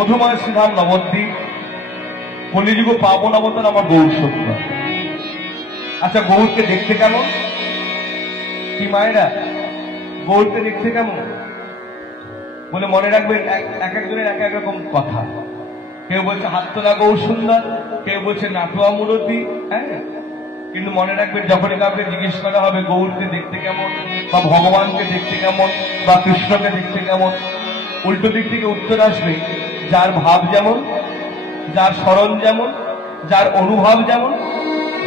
মধুময় শ্রীধাম নবদ্বীপ, কলিযুগ পাবন অবতার আমার গৌর সত্য। আচ্ছা, গৌরকে দেখতে কেমন? কি মায়েরা, গৌরকে দেখতে কেমন বলে মনে রাখবেন, এক একজনের এক এক রকম কথা। কেউ বলছে হাততলা গৌর সুন্দর, কেউ বলছে নাটুয়া মূরতি। হ্যাঁ, কিন্তু মনে রাখবেন, যখন কাউকে জিজ্ঞেস করা হবে গৌরকে দেখতে কেমন, বা ভগবানকে দেখতে কেমন, বা কৃষ্ণকে দেখতে কেমন, উল্টো দিক থেকে উত্তর আসবে যার ভাব যেমন, যার স্মরণ যেমন, যার অনুভব যেমন,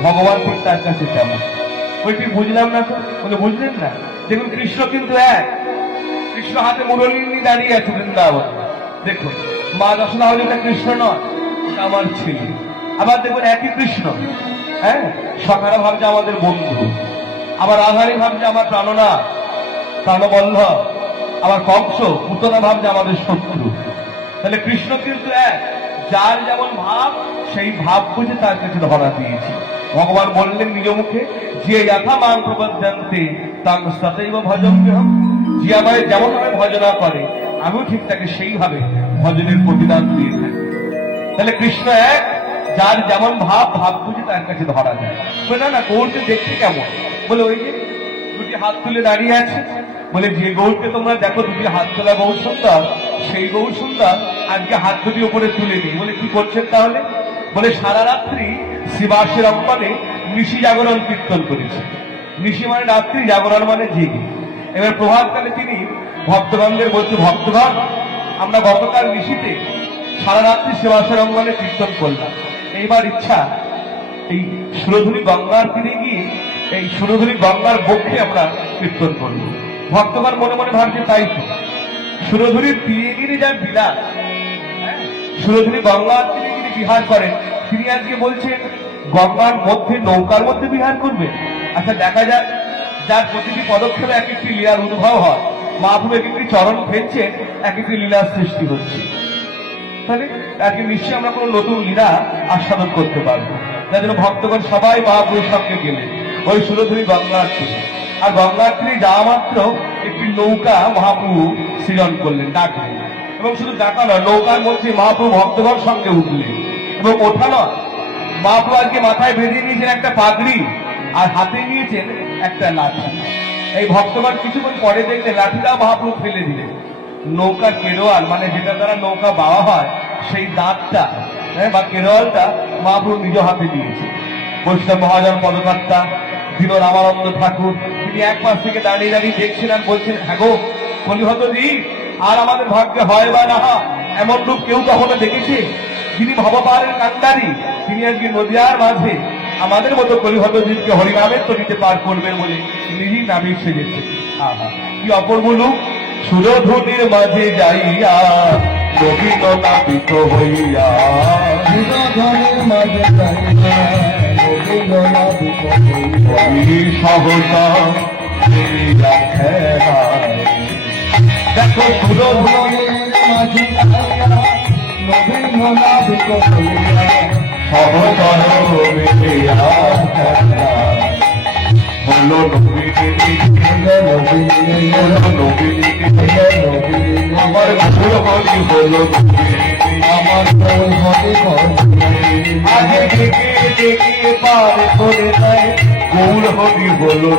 ভগবান ঠিক তার কাছে তেমন। ওই ঠিক বুঝলাম না তো, বলে বুঝলেন না? দেখুন, কৃষ্ণ কিন্তু এক। কৃষ্ণ হাতে মুরলী নিয়ে দাঁড়িয়ে আছে বৃন্দাবন। দেখুন, মা যশোদা হলে ওটা কৃষ্ণ নয়, ওটা আমার ছেলে। আবার দেখুন, একই কৃষ্ণ। হ্যাঁ, সখারা ভাবছে আমাদের বন্ধু, আবার রাধারী ভাবছে আমার প্রাণনাথ, প্রাণবল্লভ, আবার কংস পুতনা ভাবছে আমাদের শত্রু। তাহলে কৃষ্ণ কিন্তু এক, যার যেমন ভাব সেই ভাব বুঝে তার কাছে ধরা দিয়েছে। ভগবান বললেন নিজ মুখে, যে যথা মাং প্রবদ্ধন্তে তাং তথৈব ভজম্যহম। যে আমায় যেমন ভাবে ভজনা করে, আমিও ঠিক তাকে সেইভাবে ভজনের প্রতিদান দিয়ে থাকি। তাহলে কৃষ্ণ এক, যার যেমন ভাব, ভাব বুঝে তার কাছে ধরা যায়। বলে না, গৌরকে দেখতে কেমন? বলে ওই যে দুটি হাত তুলে দাঁড়িয়ে আছে। বলে যে গৌরকে তোমরা দেখো দুটি হাত তোলা গৌর সুন্দর, সেই গৌর সুন্দর আজকে হাত দুটি উপরে তুলে নি। বলে কি করছেন তাহলে? বলে সারা রাত্রি শিবাসের অঙ্গনে নিশি জাগরণ কীর্তন করেছে। নিশি মানে রাত্রি, জাগরণ মানে জেগে। এবার প্রভাতকালে তিনি ভক্তগণদের বলছে, ভক্তগণ, আমরা গতকাল নিশিতে সারা রাত্রি শিবাসের অঙ্গনে কীর্তন করলাম। এইবার ইচ্ছা এই সুরধুলি গঙ্গার তীরে গিয়ে এই সুরধুলি গঙ্গার বক্ষে আমরা কীর্তন করব। ভক্তগণ মনে মনে ভাবছে তাই তো, সুরধুলির তীরে গিয়ে যার বিলাস, সুরধুলি গঙ্গার তীরে গিয়ে বিহার করেন, তিনি আজকে বলছেন গঙ্গার মধ্যে নৌকার মধ্যে বিহার করবে। আচ্ছা, দেখা যাক, যার প্রতিটি পদক্ষেপে এক একটি লীলার উদ্ভব হয়, মহাপ্রভু এক একটি চরণ ফেলছেন, এক একটি লীলার সৃষ্টি হচ্ছে। তাহলে আজকে নিশ্চয়ই আমরা কোনো নতুন লীলা আস্বাদন করতে পারবো। তাই জন্য ভক্তগণ সবাই মহাপ্রভুর সঙ্গে গেলেন ওই সুরধুলি গঙ্গার তীরে। আর গঙ্গার তীরে যাওয়া মাত্র একটি নৌকা মহাপ্রভু সৃজন করলেন, ডাকলেন। এবং শুধু ডাকা নয়, নৌকার মধ্যে মহাপ্রভু ভক্তগণ সঙ্গে উঠলেন। এবং ওঠা নয়, মহাপ্রভু আজকে মাথায় বেঁধে নিয়েছেন একটা পাগড়ি, আর হাতে নিয়েছেন একটা লাঠি। এই ভক্তগণ কিছুক্ষণ পরে দেখলেন লাঠিটা মহাপ্রভু ফেলে দিলেন। নৌকা কেরোয়াল, মানে যেটা দ্বারা নৌকা বাওয়া হয়, সেই দাঁতটা বা কেরোয়ালটা মহাপ্রভু নিজ হাতে দিয়েছে। বৈষ্ণব মহাজন পদকর্তা দীন রামানন্দ ঠাকুর তিনি এক পাশ থেকে দাঁড়িয়ে দাঁড়িয়ে দেখছেন আর বলছেন, হ্যাঁ গো কলিহতজি, আর আমাদের ভাগ্যে হয় বা না হয় এমন রূপ কেউ কখনো দেখেছে? যিনি ভবপারের কান্ডারি, তিনি আজকে নদিয়ার মাঝে আমাদের মতো কলিহতজিকে হরিনামের তরিতে পার করবেন বলে নিজেই নামে সেজেছে। আহা, কি অপূর্ব লোক! সুরধুনির মাঝে যাইয়া নবীন নাবিক হইয়া, সুরধুনির মাঝে যাইয়া নবীন নাবিক হইয়া, সহসা দেখো সুরধুনির মাঝে যাইয়া নবীন নাবিক হইয়া, সহসর মিলিয়া হলো আমার ভুল হলি হলো, আমার ভুল হলি আগে থেকে দেখিয়ে পার করে দেয়, ভুল হলি হলো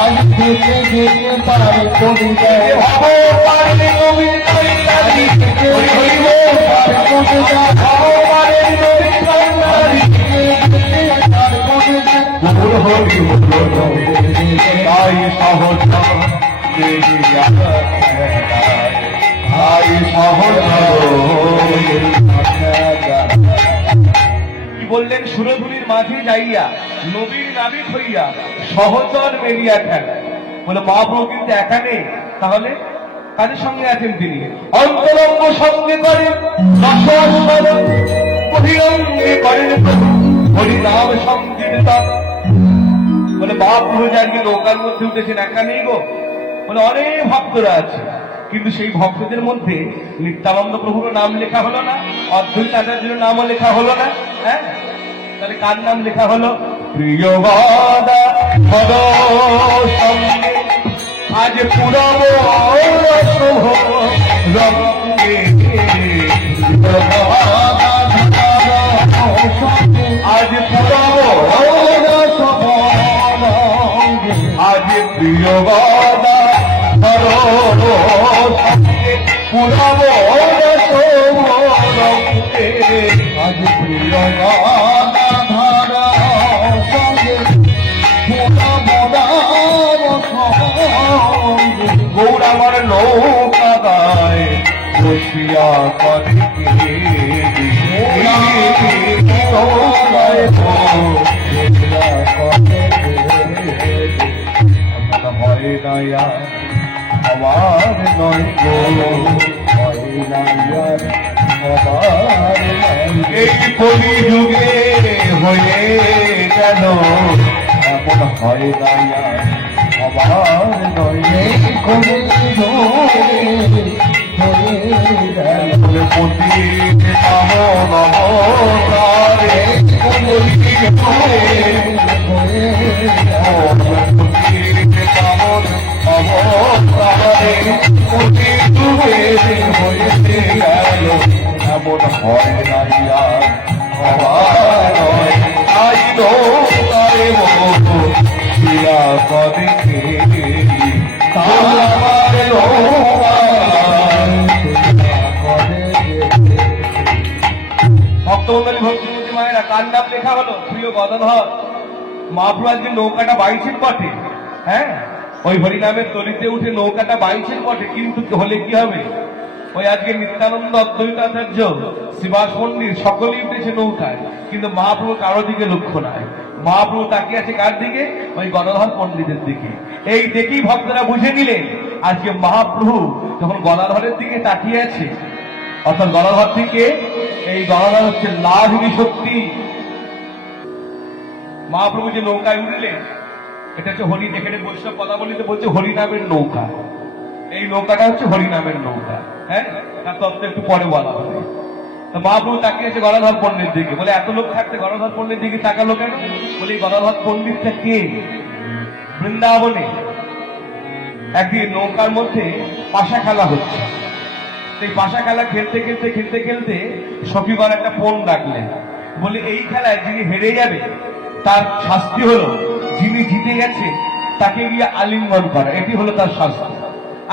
আজ থেকে দেখিয়ে পার করে দেয়, হবো পারলে নবীর কান্ডারি, হইব পার করে দেয়, হবো পারলে নবীর কান্ডারি, ভুল হলি হলো তাই সহজ কি বললেন? সুরধুলির মাঝে যাইয়া নবীর নাবিক হইয়া সহচর মেরিয়া খেলা। বলে মহাপ্রভু কিন্তু একা নেই, তাহলে কাদের সঙ্গে আছেন তিনি? অন্তরঙ্গ সঙ্গে করেন, বহিরঙ্গে করেন হরিনাম সংকীর্তন। বলে মহাপ্রভু আজকে নৌকার মধ্যে উঠেছেন, একা নেই গো। বলে অনেক ভক্তরা আছে, কিন্তু সেই ভক্তদের মধ্যে নিত্যানন্দ প্রভুর নাম লেখা হলো না, অদ্বৈত আচার্যের নামও লেখা হলো না। হ্যাঁ, তাহলে কার নাম লেখা হলো? প্রিয় গদা পদ সঙ্গে আজ পুরব রঙ্গে আজ প্রিয় গদাধর সঙ্গে গৌর আমার নৌকা গায় বসিয়া করে হয় নয়া আমার নয় গো এই কলি যুগে হয়ে গেল এমন হয় নয়া আমার নয় করে পতি নমস্কারে এমন হয় নাইয়া কবে ভক্তমন্ডলী ভক্তিমতী মায়েরা কার নাম লেখা হলো প্রিয় গদাধর। মহাপ্রভু আজকে নৌকাটা বাইছেন বটে, হ্যাঁ ওই হরিনামের তলিতে উঠে নৌকাটা বাইছেন বটে, কিন্তু হলে কি হবে? ওই আজকে নিত্যানন্দ অদ্বৈতাচার্য শ্রীবাস মন্দির সকলেই উঠেছে নৌকায়, কিন্তু মহাপ্রভু কারো দিকে লক্ষ্য নাই। মহাপ্রভু তাকিয়ে আছে কার দিকে? ওই গদাধর পণ্ডিতের দিকে। এই দেখেই ভক্তরা বুঝে নিলেন আজকে মহাপ্রভু যখন গদাধরের দিকে তাকিয়ে আছে, অর্থাৎ গদাধর থেকে এই গদাধর হচ্ছে লাভিনী শক্তি। মহাপ্রভু যে নৌকায় উঠলেন, এটা হচ্ছে হরি, এখানে বৈষ্ণব কথা বলিতে বলছে হরিনামের নৌকা। এই নৌকাটা হচ্ছে হরিনামের নৌকা, হ্যাঁ তার তত্ত্ব একটু পরে বলা হবে। তো মহাপ্রভু তাকিয়েছে গদাধর পণ্ডিত দিকে, বলে এত লোক থাকতে গদাধর পণ্ডিত দিকে তাকালো কেন? বলে গদাধর পণ্ডিতটা কে? বৃন্দাবনে একদিন নৌকার মধ্যে পাশা খেলা হচ্ছে, এই পাশা খেলা খেলতে খেলতে খেলতে খেলতে সখীগণ একটা পণ রাখলেন, বলে এই খেলায় যিনি হেরে যাবে তার শাস্তি হলো যিনি জিতে গেছে তাকে গিয়ে আলিঙ্গন করা, এটি হলো তার শাস্তি।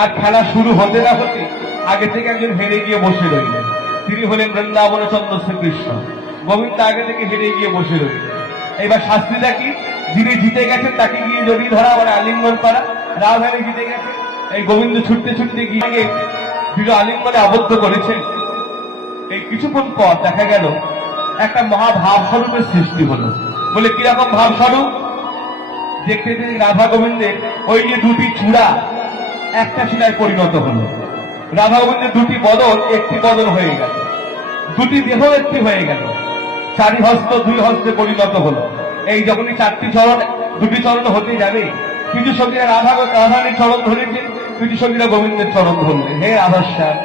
আর খেলা শুরু হতে না হতে আগে থেকে একজন হেরে গিয়ে বসে রইলেন, তিনি হলেন বৃন্দাবন চন্দ্র শ্রীকৃষ্ণ। গোবিন্দ আগে থেকে হেরে গিয়ে বসে রইলেন। এইবার শাস্তিটা কি? যিনি জিতে গেছেন তাকে গিয়ে জড়িয়ে ধরা, মানে আলিঙ্গন করা। রাধারানী জিতে গেছে, এই গোবিন্দ ছুটতে ছুটতে গিয়ে দৃঢ় আলিঙ্গনে আবদ্ধ করেছেন। এই কিছুক্ষণ পর দেখা গেল একটা মহাভাব স্বরূপের সৃষ্টি হলো। বলে কিরকম ভাব স্বরূপ? দেখতে দেখতে রাধা গোবিন্দের ওই যে দুটি চূড়া একটা শিলায় পরিণত হলো। রাধা গোবিন্দের দুটি বদন একটি বদন হয়ে গেল, দুটি দেহ একটি হয়ে গেল, চারি হস্ত দুই হস্তে পরিণত হলো। এই যখনই চারটি চরণ দুটি চরণ হতে যাবে, কিছু সঙ্গীরা রাধারানীর চরণ ধরেছেন, কিছু সঙ্গীরা গোবিন্দের চরণ ধরলেন। হে রাধাশ্যাম,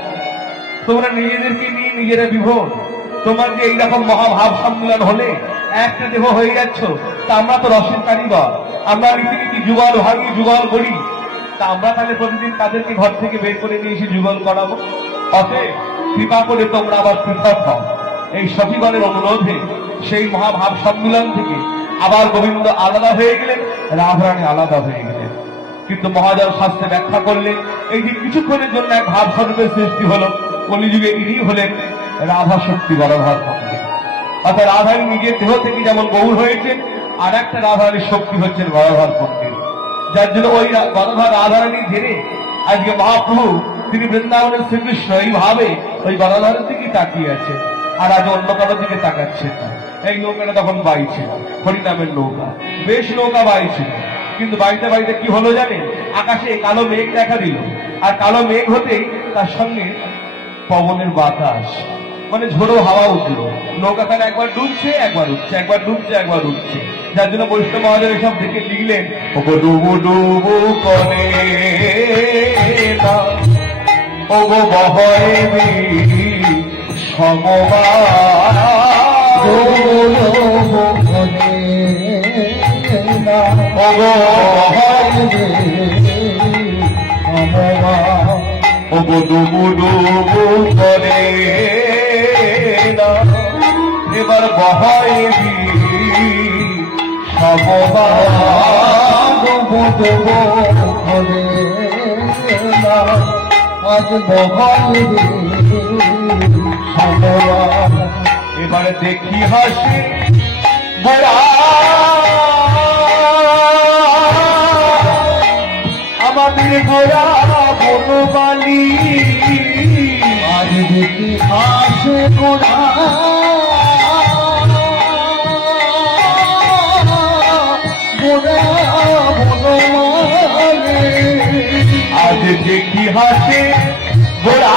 তোমরা নিজেদেরকে নিয়ে নিজেরা বিভোর, তোমার যে এইরকম মহাভাব সম্মিলন হলে একটা দেহ হয়ে যাচ্ছ, তা আমরা তো রসের কারিগর, আমরা রীতিনীতি যুগল ভাঙি যুগল করি, তা আমরা তাহলে প্রতিদিন তাদেরকে ঘর থেকে বের করে নিয়ে এসে যুগল করাবো? অতএব কৃপা করে তোমরা আবার পৃথক হও। এই সখীগণের অনুরোধে সেই মহাভাব সম্মিলন থেকে আবার গোবিন্দ আলাদা হয়ে গেলেন, রাধারানী আলাদা হয়ে গেলেন। কিন্তু মহাজন শাস্ত্রে ব্যাখ্যা করলেন এই যে কিছুক্ষণের জন্য এক ভাব স্বরূপের সৃষ্টি হলো, কলিযুগে ইনি হলেন রাধা শক্তি গদাধর পণ্ডিত। অর্থাৎ রাধারানী নিজের দেহ থেকে যেমন গৌর হয়েছেন, আর একটা রাধারানীর শক্তি হচ্ছেন গদাধর পণ্ডিত। যার জন্য ওই গদাধর রাধারানীর জেনে আজকে মহাপ্রভু তিনি বৃন্দাবনের শ্রীকৃষ্ণ এইভাবে ওই গদাধরের দিকে তাকিয়ে আছে, আর আজ অন্য কারোর দিকে তাকাচ্ছে না। এই নৌকাটা তখন বাইছে, হরিনামের নৌকা, বেশ নৌকা বাইছে। কিন্তু বাইতে বাইতে কি হলো জানেন? আকাশে কালো মেঘ দেখা দিল, আর কালো মেঘ হতেই তার সঙ্গে পবনের বাতাস, মানে ঝোড়ো হাওয়া উঠলো। নৌকাখানে একবার ডুবছে একবার উঠছে, একবার ডুবছে একবার উঠছে। যার জন্য বৈষ্ণব মহাজন এসব দেখে লিখলেন, ওগো ডুবু ডুবু করে না, ওগো বহয়বি সমবায়, ওগো ওগো ডুবু ডুবু করে না, এবার বহাইবি সমবায়, ডুবু ডুবু করে না, আজ বহাইবি সমবায়। দেখি হাসে গোরা আমাদের গোরা বনমালী আজ দেখি হাসে গোরা গোরা বনমালী আজ দেখি হাসে গোরা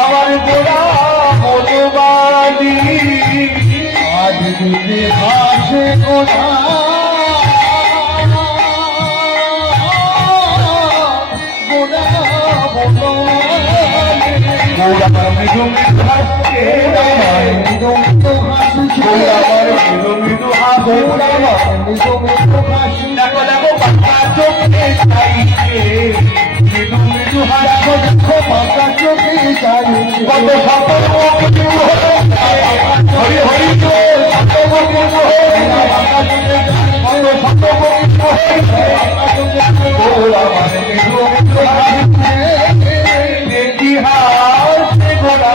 আমার গোরা বনমালী আজ দেখি হাসে গোরা গোরা বনমালী গোরা মৃদু মৃদু হাসছে মৃদু হাসছে গোরা মৃদু মৃদু হাসে মৃদু মৃদু হাসি দেখো দেখো পাকা চোখে চাইছে মৃদু মৃদু হাসছে দেখো পাকা চোখে চাইছে কত শত হরি হরি কত শত গোরা মানে মৃদু মৃদু হাসছে দেখি হাসছে গোরা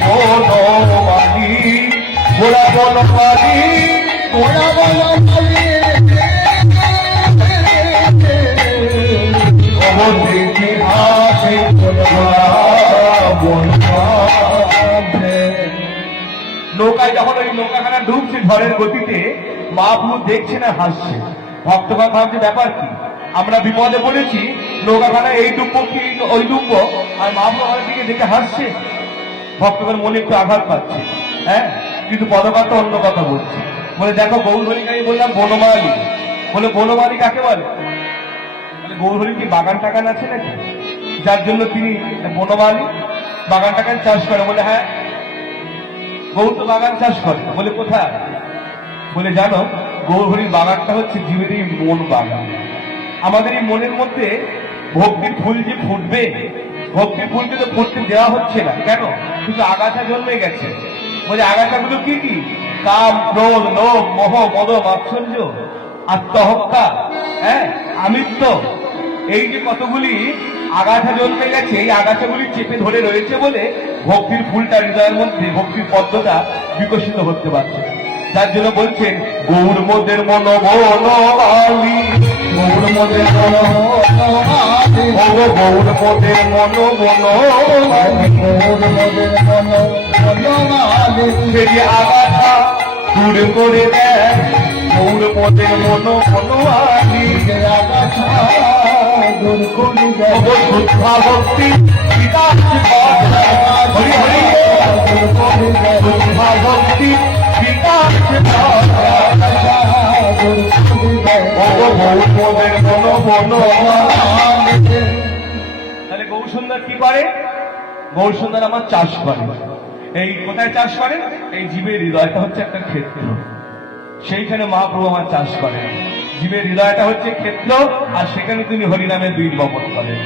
বনমালী গোরা বনমালী গোরা বনমালী দেখি হাসে গোরা বনমালী নৌকায় যখন ওই নৌকাখানা ডুবছে ঝড়ের গতিতে মহাপ্রভু দেখছে না হাসছে ভক্তগণ ভাবছে ব্যাপার কি আমরা বিপদে পড়েছি নৌকাখানা এই ডুববো কি ওই ডুববো আর মহাপ্রভু আমাদের দিকে দেখে হাসছে ভক্তগণ মনে একটু আঘাত পাচ্ছে হ্যাঁ কিন্তু পদকর্তা অন্য কথা বলছে বলে দেখো গৌরহরিকে আমি বললাম বনমালী বলে বনমালী কাকে বলে বলে গৌরহরি কি বাগান টাগান আছে নাকি যার জন্য তিনি বনমালী বাগান টাগান চাষ করে বলে হ্যাঁ গৌর তো বাগান চাষ করে বলে কোথায় বলে জানো গৌরহরির বাগানটা হচ্ছে জীবের এই মন বাগান আমাদের এই মনের মধ্যে ভক্তির ফুল যে ফুটবে ভক্তির ফুলকে তো ফুটতে দেওয়া হচ্ছে না কেন কিন্তু আগাছা জন্মে গেছে বলে আগাছাগুলো কি কি কাম ক্রোধ লোভ মোহ মদ মাৎসর্য আত্মহত্যা হ্যাঁ আমিত্ব এই যে কতগুলি আগাছা জন্মে গেছে এই আগাছাগুলি চেপে ধরে রয়েছে বলে ভক্তির ফুলটা হৃদয়ের মধ্যে ভক্তির পদ্মটা বিকশিত হতে পারছে যার জন্য বলছেন গৌর মোদের মন বনমালী গৌর মোদের বনমালী গৌর মোদের মন বনমালী গৌর মোদের বনমালী সে যে আগাছা দূর করে দেয় গৌর মোদের মন বনমালী যে আগাছা দূর করে দেয় শুদ্ধা ভক্তি বিকাশ হরি হরি দূর করে দেয় শুদ্ধা ভক্তি বিকাশ আগাছা দূর করে দেয় গৌর মোদের মন বনমালী বনমালী তাহলে গৌর সুন্দর কি করে গৌর সুন্দর আমার চাষ করে এই কোথায় চাষ করে এই জীবের হৃদয়টা হচ্ছে একটা ক্ষেত্র সেইখানে মহাপ্রভু আমার চাষ করেন জীবের হৃদয়টা হচ্ছে ক্ষেত্র আর সেখানে তিনি হরিনামের বীজ বপন করেন